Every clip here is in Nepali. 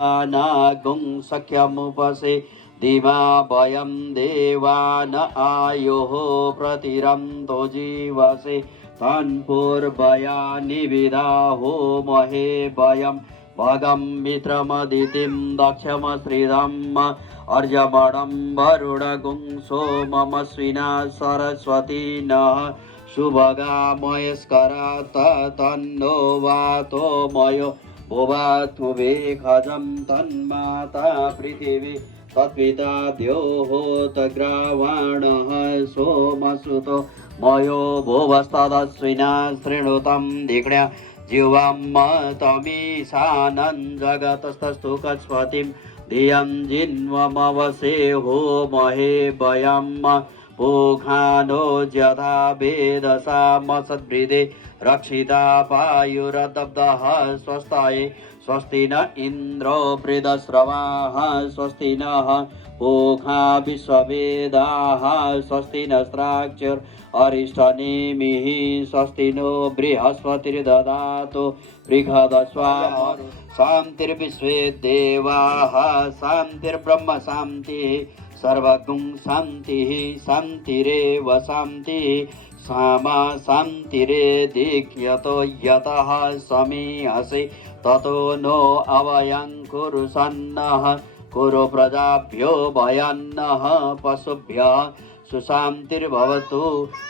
नागुं सख्यमुपसे दिवा वयं देवान आयुः प्रतिरन्तो जीवसे तन्पूर्वया निविदाहो महे वयं भगं मित्रमदितिं दक्षमश्रिदम् अर्यमणं वरुणगुं सोममश्विना सरस्वती नः शुभगामयस्करात् तन्नो वातो मयो भुवात्मुवेखजं तन्माता पृथिवी तत्पिता द्योहोतग्रावाणः सोमसुतो मयो भुवस्तदश्विना शृणुतं धिक्ण्या जीवं तमीशानं जगतस्तस्तु कस्पतिं धियं जिन्वमवसे हो महे वयं पूखानो यथा वेदसामसद्वृदे रक्षिता पायुरदब्धः स्वस्ताये स्वस्ति न इन्द्रो वृदस्रवाः स्वस्ति नः पूखा विश्ववेदाः स्वस्ति नस्त्राक्षुररिष्टनेमिः स्वस्ति नो बृहस्पतिर्ददातु बृहदस्वा शान्तिर्विश्वे देवाः शान्तिर्ब्रह्म शान्तिः सर्वगुं शान्तिः शान्तिरेव शान्तिः सामा शान्तिरेधिक्यतो यतः समीहसि ततो नो अवयं कुरु सन्नः कुरु प्रजाभ्यो भयन्नः पशुभ्यः सुशान्तिर्भवतु।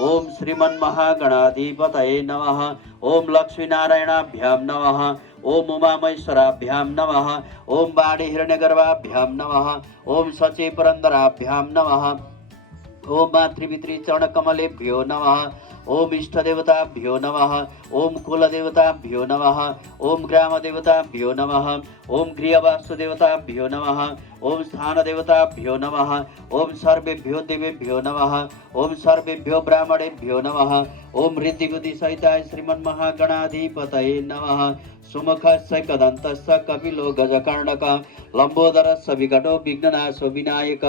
ओम श्रीमन्महागणाधिपतये नमः। ओम लक्ष्मीनारायणाभ्यां नमः। ओम उमामहेश्वराभ्यां नमः। ओम वाणी हिरण्यगर्भाभ्यां नमः। ओम सची पुरन्दराभ्यां नमः। ओम मातृपितृ चरणकमलेभ्यो नमः। ओम इष्टदेवताभ्यो नमः। ओम कुलदेवताभ्यो नमः। ओम ग्रामदेवताभ्यो नमः। ओम गृहवास्तुदेवताभ्यो नमः। ओम स्थानदेवताभ्यो नमः। ओम सर्वेभ्यो देवेभ्यो नमः। ओम सर्वेभ्यो ब्राह्मणेभ्यो नमः। ओम ऋद्धिबुद्धिसहिताय श्रीमन्महागणाधिपतये नमः। सुमुखस्य कदन्तस्य कपिलो गजकर्णक लम्बोदरस्य विकटो विघ्ननाशो विनायक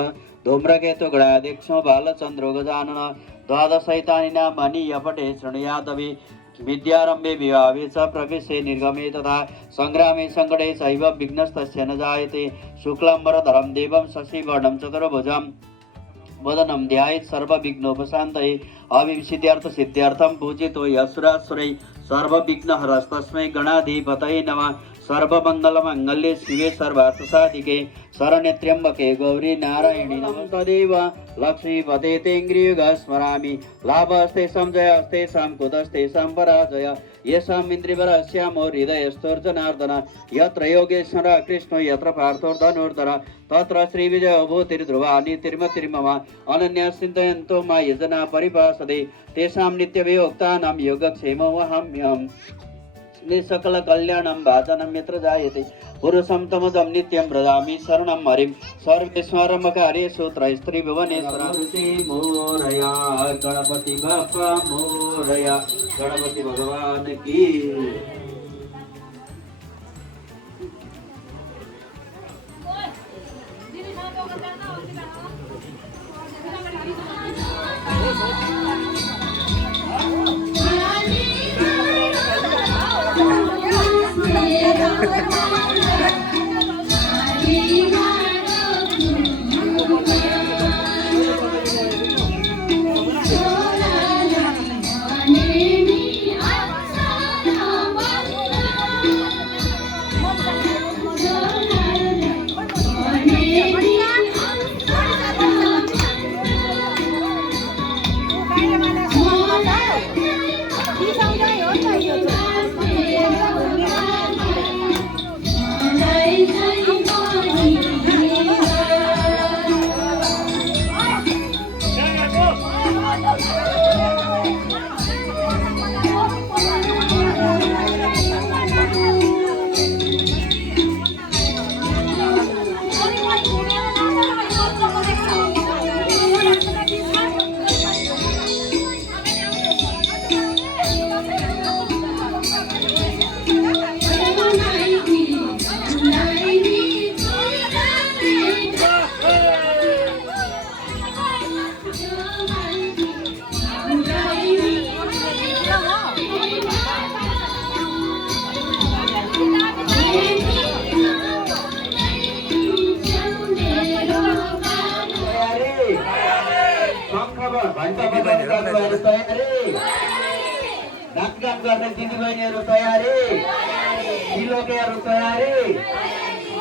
धूम्रकेतु गणाध्यक्षो बालचन्द्रो गजानन द्वादशैतानि नामानि यपटे शृणुयादवि विद्यारम्भे विवाहे च प्रवेशे निर्गमे तथा संग्रामे सङ्कटे चैव विघ्नस्तस्य न जायते। शुक्लाम्बरधरं देवं शशिवर्णं चतुर्भुजं वदनं ध्यायेत् सर्वविघ्नोपशान्तये। अविसिद्ध्यर्थसिद्ध्यर्थं पूजितो यस्सुरासुरैः सर्वविघ्नहरस्तस्मै गणाधिपतये नमः। सर्वमङ्गलमाङ्गल्ये शिवे सर्वार्थसाधिके शरण्ये त्र्यम्बके गौरी नारायणी नमस्तदेव लक्ष्मीपते तेङ्ग्रियुगः स्मरामि। लाभस्तेषां जयस्तेषां कुतस्तेषां पराजय येषाम् इन्द्रिवरस्यामो हृदयस्थोर्जनार्दन यत्र योगेश्वरः कृष्णो यत्र पार्थो धनुर्धर तत्र श्रीविजयो भूतिर्ध्रुवा नीतिर्मतिर्मम अनन्या चिन्तयन्तो मा ये जना परिभाषते तेषां नित्यवियोक्तानां योगक्षेमो वहाम्यहम्। सकल कल्याणं भाजनं यत्र जायते पुरुषं तमजं नित्यं व्रजामि शरणं हरिं सर्वेश्वरमकार्येषु त्रयस्त्रिभुवनेश्वरं मोरया गणपति बाप्पा मोरया गणपति भगवान की। घण्टा बजाउने दाजुभाइहरू तयारी, नाचगान गर्ने दिदीबहिनीहरू तयारी, सिलोकेहरू तयारी,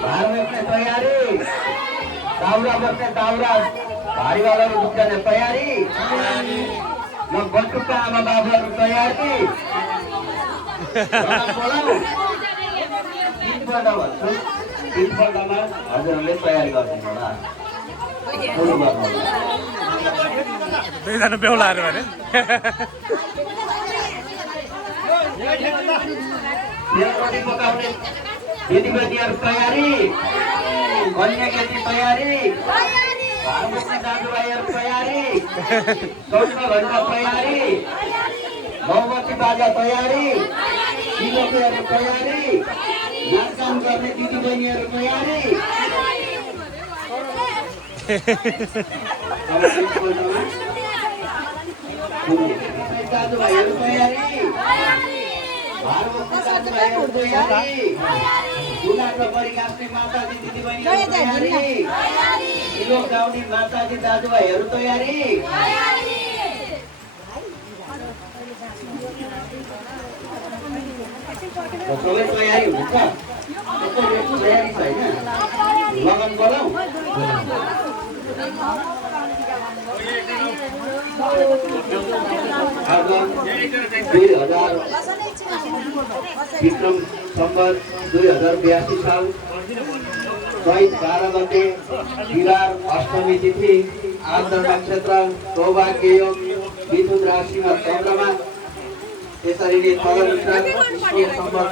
भार बोक्ने तयारी, दाउरा बोक्ने दाउरा भारीवालाहरू बोक्ने तयारी, म बटुका आमा बाबुहरू तयारी। बोलाऊ तिनपल्ट भन्छु, तिनपल्टमा हजुरहरूले तयारी गरिदिनु होला। सुरु गर्नु दुईजना बेहुलाहरू भने सेलरोटी पकाउने दिदीबहिनीहरू तयारी, कन्या केटी तयारी, भार बोक्ने दाजुभाइहरू तयारी, 14 घण्टा तयारी, मोमबत्ती बाजा तयारी, सिलोकेहरू तयारी, नाचगान गर्ने दिदीबहिनीहरू तयारी। दाजुभाइहरू तयारी, भार बोक्ने दाजुभाइहरू तयारी, गुलाको परिगाँस्ने माताजी दिदीबहिनीहरू तयारी, सिलो गाउने माताजी दाजुभाइहरू तयारी। सबै तयारी हुन्छ, तयारी छैन लगन बोलाऊ। आज 2000 विक्रम सम्वत 2082 साल चैत 12 गते बिहार अष्टमी तिथि आर्द्र नक्षत्र सौभाग्य योग मिथुन राशिमा चन्द्रमा त्यसरी नै तदनुसार ईश्वर सम्वत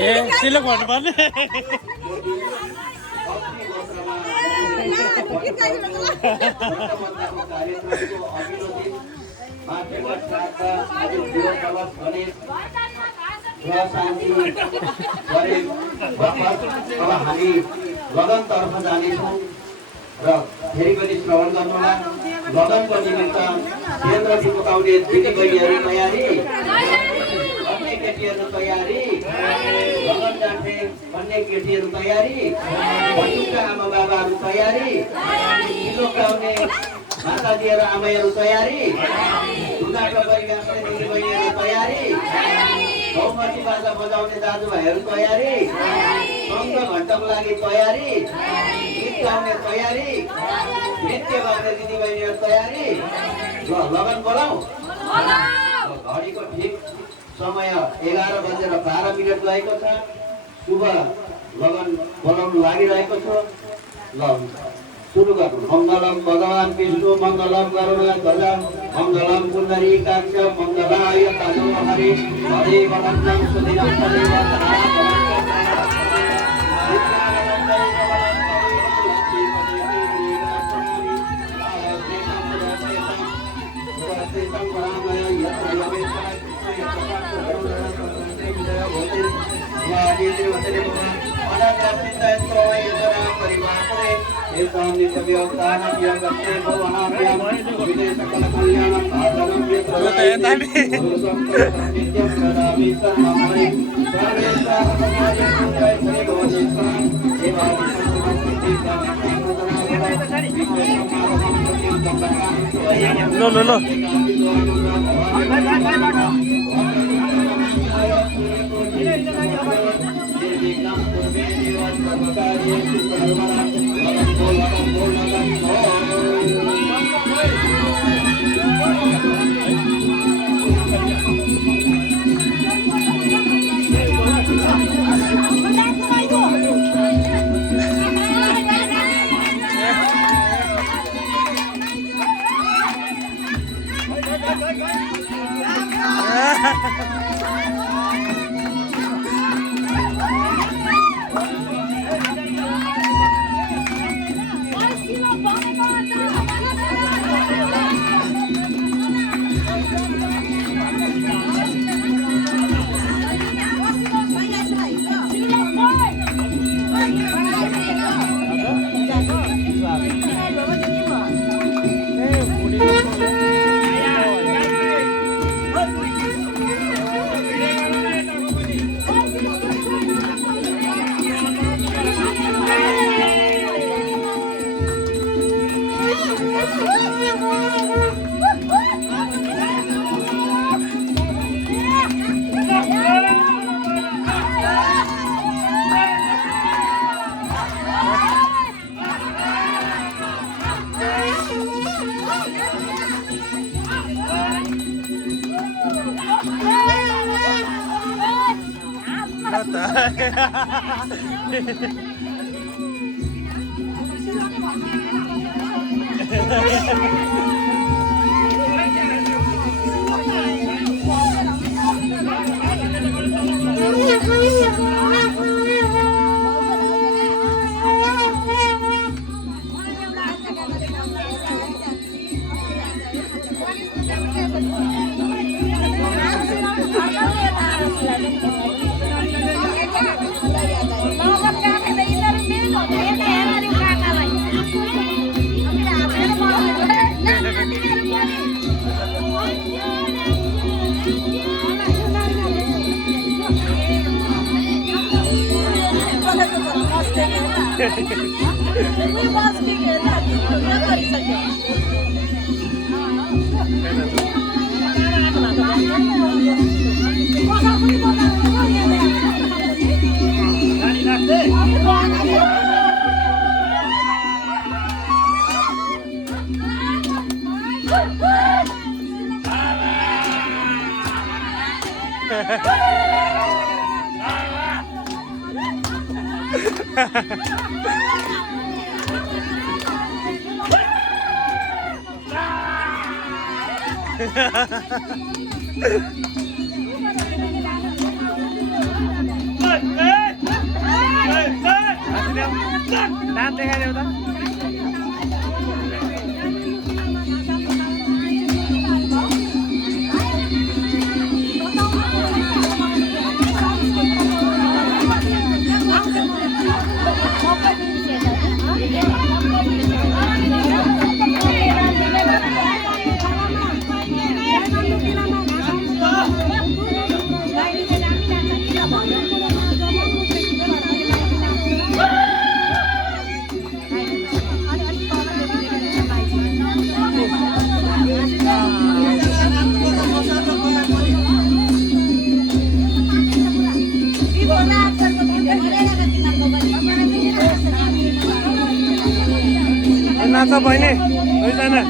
2028 सिलो भन्नुपर्ने हामी लगनतर्फ जानेछौँ र फेरि पनि श्रवण गर्नुहोला। लगनको निमित्त सेलरोटी पकाउने दिदीबहिनीहरू तयारी, कन्या केटीहरू तयारी, लगन जाने कन्या केटीहरू तयारी, बटुका आमा बाबाहरू तयारी, सिलो गाउने माताजीहरू आमाहरू तयारी, ढुङ्गाको परिगाँस्ने दिदीबहिनीहरू तयारी, मोमबत्ती बाजा बजाउने दाजुभाइहरू तयारी, सङ्घ घण्टाको लागि तयारी, गीत गाउने तयारी, नृत्य गर्ने दिदीबहिनीहरू तयारी। ल लगन बोलाऊ। घडीको ठिक समय 11:12 गएको छ। शुभ लगन बोलाउनु लागिरहेको छ। ल सुरु गर्नु। मङ्गलम भगवान विष्णु मङ्गलम गरुडध्वज मङ्गलम पुण्डरीकाक्ष मङ्गलाय तनो हरि हरे वदन्तं सुदिनं सदैव लो डांस देखा दे उधर नाचा बहिनी दुईजना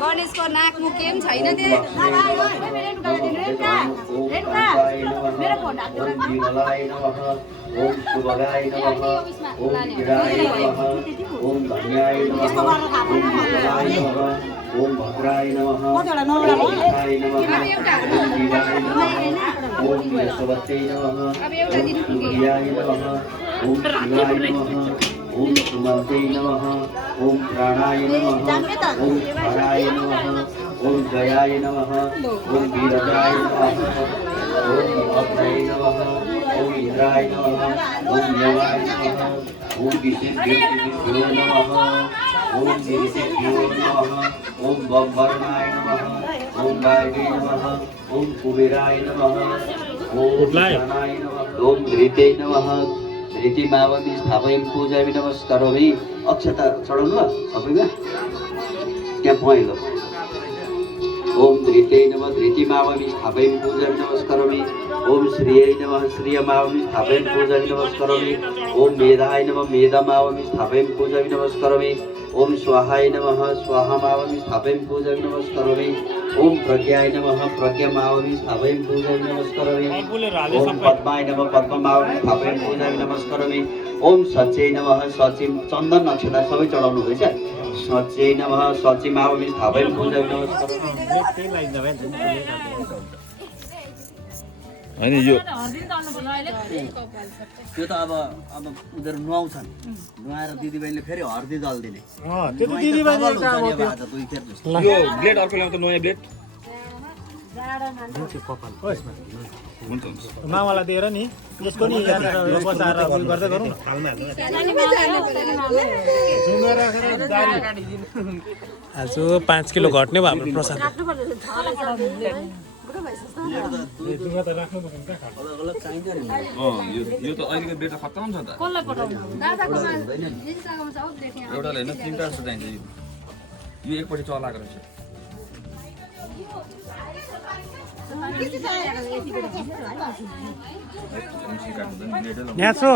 गणेशको नाक मुख केही छैन ओम शुभगाय नमः ओम गिराय नमः ओम धन्याय नमः ओम मंगलाय नमः ओम भद्राय नमः ओम विष्णाय नमः ओम वीराय नमः ओम यशवते नमः ओम सूर्याय नमः ओम शिवाय नमः ओम सुमते नमः ओम प्राणाय नमः ओम हराय नमः ओम जयाय नमः ओम वीरजाय नमः ओम अभय नमः ओम इंद्राय नमः ओम यवाय नमः ओम विशेषभ्यो नमः ओम निरिसेभ्यो नमः ओम बम्बरनाय नमः ओम गायवे नमः ओम कुबेराय नमः ओम गणाय नमः ओम धृते नमः धृति मावमी स्थापयम पूजामि नमस्कारोमि अक्षता चढाउनु भयो सबैमा त्यहाँ पहिलो ओम धृते नमः धृति मावमी स्थापयम पूजामि नमस्कारोमि ओम श्रीयै नमः श्रियमावमि स्थापयं पूजामि नमस्करोमि ओम मेधाय नमः मेधमावमि स्थापयं पूजामि नमस्करोमि ओम स्वाहाय नमः स्वाहामावमि स्थापयं पूजामि नमस्करोमि ओम प्रज्ञाय नमः प्रज्ञामावमि स्थापयं पूजामि नमस्करोमि ओम पद्माय नमः पद्ममावमि स्थापयं पूजामि नमस्करोमि ओम सच्यै नमः सच्ची चन्दन नक्षत्र सबै चढाउनु भएछ सच्यै नमः सच्चीमावमि स्थापयं पूजामि नमस्करोमि होइन यो त्यो त अब उनीहरू नुहाउँछन् नुहाएर दिदीबहिनीले फेरि हर्दी दल दिने त्यो त दिदीबहिनी यो ब्लेड अर्को ल्याउँदा नयाँ ब्लेड हुन्छ मामालाई दिएर नि यसको नि यहाँनिर बसाएर उयो गर्दै गरौँ न आज 5 किलो घट्ने भयो हाम्रो प्रसाद यो त अहिलेको ब्लेड त खत्तम छ त एउटा होइन 3टा जस्तो चाहिन्छ यो एकपट्टि चलाएको रहेछ यहाँ छु